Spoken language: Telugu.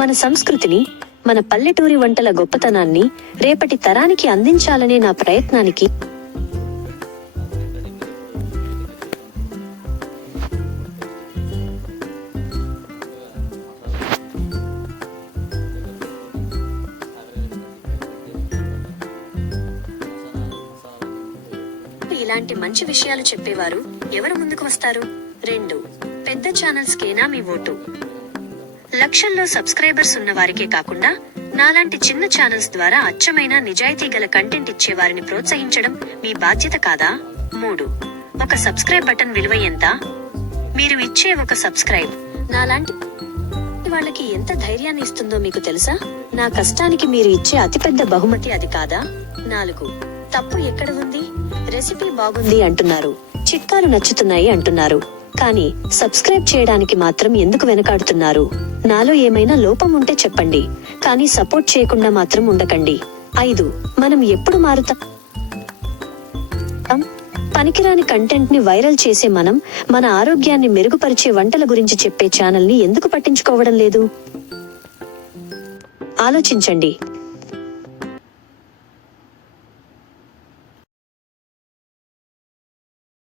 మన సంస్కృతిని, మన పల్లెటూరి వంటల గొప్పతనాన్ని రేపటి తరానికి అందించాలనే నా ప్రయత్నానికి ఇలాంటి మంచి విషయాలు చెప్పేవారు ఎవరు ముందుకు వస్తారు? 2. పెద్ద ఛానల్స్ కేనా మీ ఓటు? లక్షల్లో సబ్స్క్రైబర్స్ ఉన్న వారికే కాకుండా నాలాంటి చిన్న ఛానల్స్ ద్వారా అచ్చమైన నిజాయితీ గల కంటెంట్ ఇచ్చేవారిని ప్రోత్సహించడం మీ బాధ్యత కాదా? 3. ఒక సబ్స్క్రైబ్ బటన్ విలువ ఎంత? మీరు ఇచ్చే ఒక సబ్స్క్రైబ్ నాలాంటి వాళ్ళకి ఎంత ధైర్యాన్ని ఇస్తుందో మీకు తెలుసా? నా కష్టానికి మీరు ఇచ్చే అతిపెద్ద బహుమతి అది కాదా? 4. తప్పు ఎక్కడ ఉంది? రెసిపీ బాగుంది అంటున్నారు, చిట్కాలు నచ్చుతున్నాయి అంటున్నారు, కానీ సబ్స్క్రైబ్ చేయడానికి మాత్రం ఎందుకు వెనకాడుతున్నారు? నాలో ఏమైనా లోపం ఉంటే చెప్పండి, కానీ సపోర్ట్ చేయకుండా మాత్రం ఉండకండి. 5. మనం ఎప్పుడు మారుతాం? పనికిరాని కంటెంట్ ని వైరల్ చేసే మనం మన ఆరోగ్యాన్ని మెరుగుపరిచే వంటల గురించి చెప్పే ఛానల్ ని ఎందుకు పట్టించుకోవడం లేదు? ఆలోచించండి.